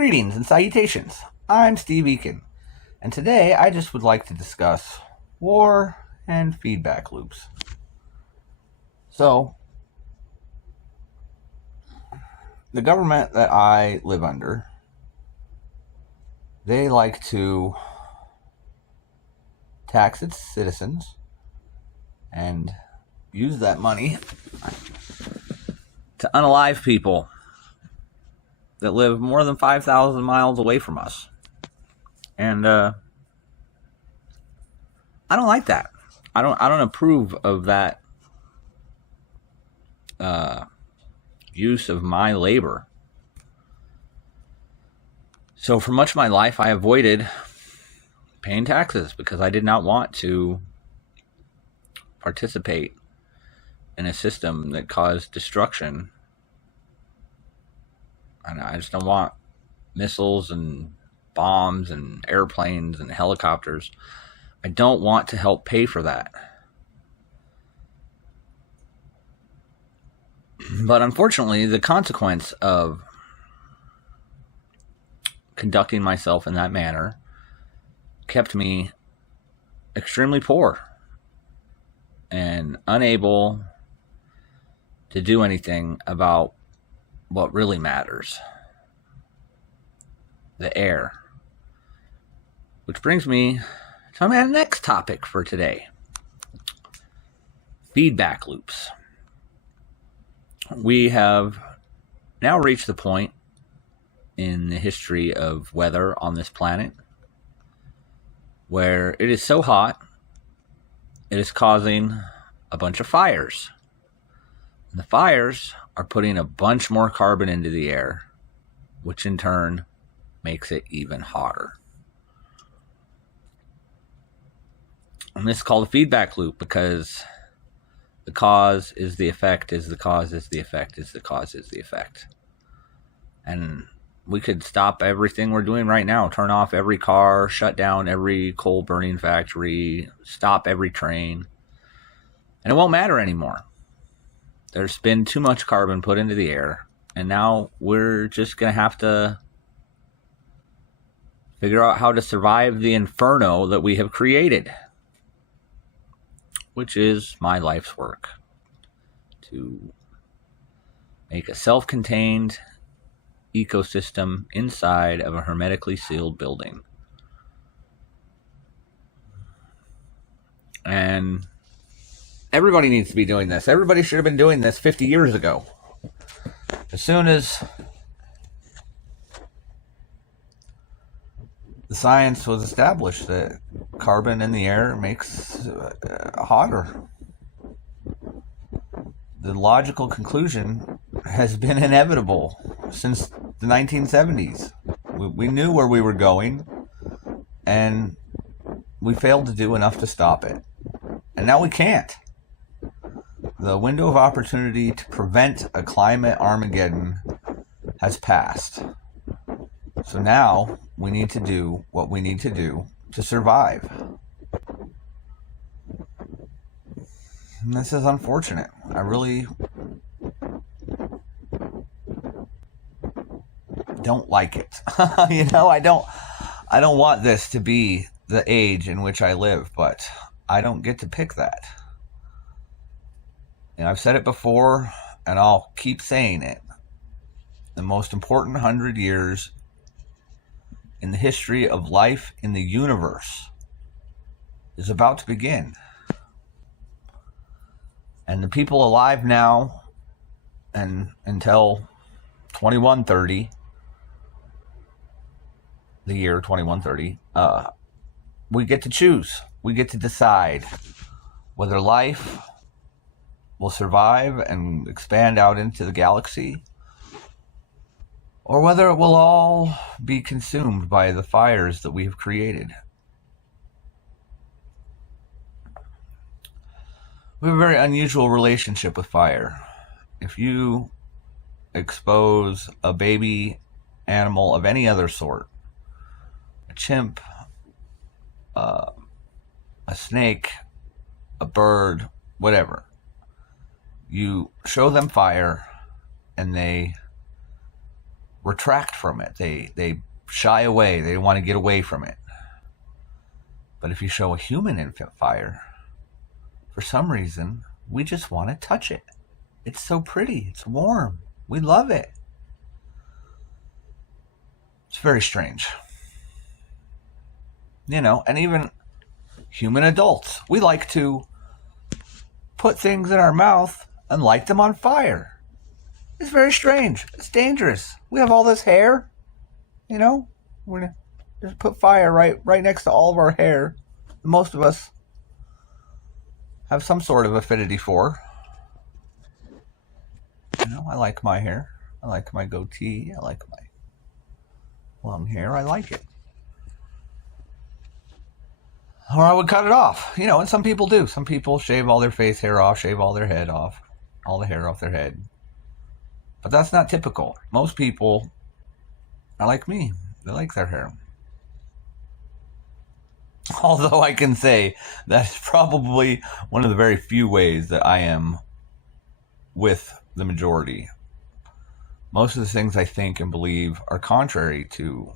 Greetings and salutations. I'm Steve Ekin, and today I just would like to discuss war and feedback loops. So, the government that I live under, they like to tax its citizens and use that money to unalive people that live more than 5,000 miles away from us. And I don't like that. I don't approve of that use of my labor. So for much of my life, I avoided paying taxes because I did not want to participate in a system that caused destruction. And I just don't want missiles and bombs and airplanes and helicopters. I don't want to help pay for that. But unfortunately, the consequence of conducting myself in that manner kept me extremely poor and unable to do anything about what really matters: the air. Which brings me to my next topic for today: feedback loops. We have now reached the point in the history of weather on this planet where it is so hot it is causing a bunch of fires. And the fires are putting a bunch more carbon into the air, which in turn makes it even hotter. And this is called a feedback loop because the cause is the effect, is the cause is the effect, is the cause is the effect. And we could stop everything we're doing right now, turn off every car, shut down every coal burning factory, stop every train, and it won't matter anymore. There's been too much carbon put into the air, and now we're just going to have to figure out how to survive the inferno that we have created, which is my life's work: to make a self-contained ecosystem inside of a hermetically sealed building. And everybody needs to be doing this. Everybody should have been doing this 50 years ago. As soon as the science was established that carbon in the air makes hotter, the logical conclusion has been inevitable since the 1970s. We knew where we were going, and we failed to do enough to stop it. And now we can't. The window of opportunity to prevent a climate Armageddon has passed. So now we need to do what we need to do to survive. And this is unfortunate. I really don't like it. I don't want this to be the age in which I live, but I don't get to pick that. And I've said it before, and I'll keep saying it. The most important 100 years in the history of life in the universe is about to begin. And the people alive now and until 2130, the year 2130, we get to choose. We get to decide whether life will survive and expand out into the galaxy, or whether it will all be consumed by the fires that we have created. We have a very unusual relationship with fire. If you expose a baby animal of any other sort, a chimp, a snake, a bird, whatever, you show them fire and they retract from it. They shy away. They want to get away from it. But if you show a human infant fire, for some reason, we just want to touch it. It's so pretty. It's warm. We love it. It's very strange. And even human adults, we like to put things in our mouth and light them on fire. It's very strange. It's dangerous. We have all this hair, we're gonna just put fire right next to all of our hair. Most of us have some sort of affinity for. I like my hair. I like my goatee. I like my long hair. I like it. Or I would cut it off, and some people do. Some people shave all their face hair off, shave all their head off, all the hair off their head. But that's not typical. Most people are like me. They like their hair. Although I can say that's probably one of the very few ways that I am with the majority. Most of the things I think and believe are contrary to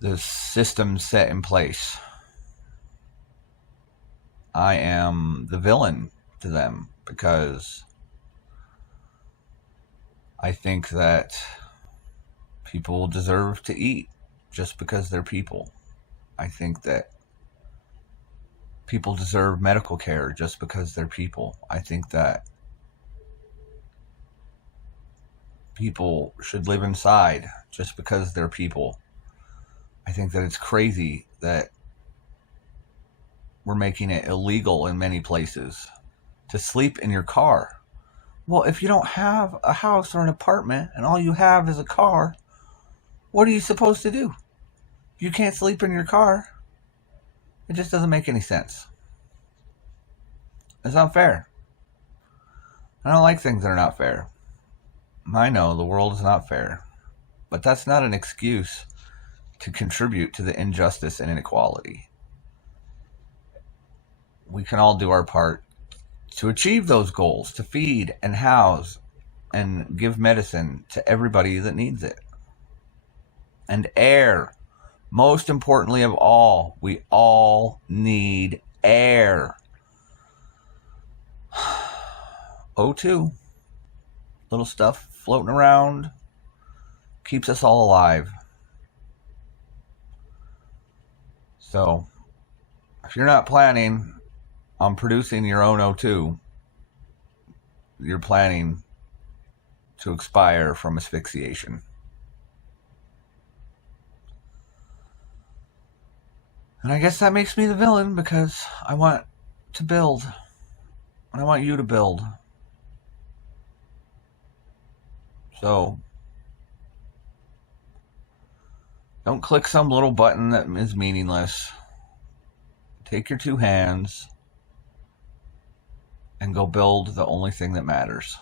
the system set in place. I am the villain to them because I think that people deserve to eat just because they're people. I think that people deserve medical care just because they're people. I think that people should live inside just because they're people. I think that it's crazy that we're making it illegal in many places to sleep in your car. Well, if you don't have a house or an apartment and all you have is a car, what are you supposed to do? If you can't sleep in your car, it just doesn't make any sense. It's not fair. I don't like things that are not fair. I know the world is not fair, but that's not an excuse to contribute to the injustice and inequality. We can all do our part to achieve those goals, to feed and house and give medicine to everybody that needs it. And air. Most importantly of all, we all need air. O2, little stuff floating around, keeps us all alive. So, if you're not planning on producing your own O2, you're planning to expire from asphyxiation. And I guess that makes me the villain because I want to build. And I want you to build. So, don't click some little button that is meaningless. Take your two hands and go build the only thing that matters.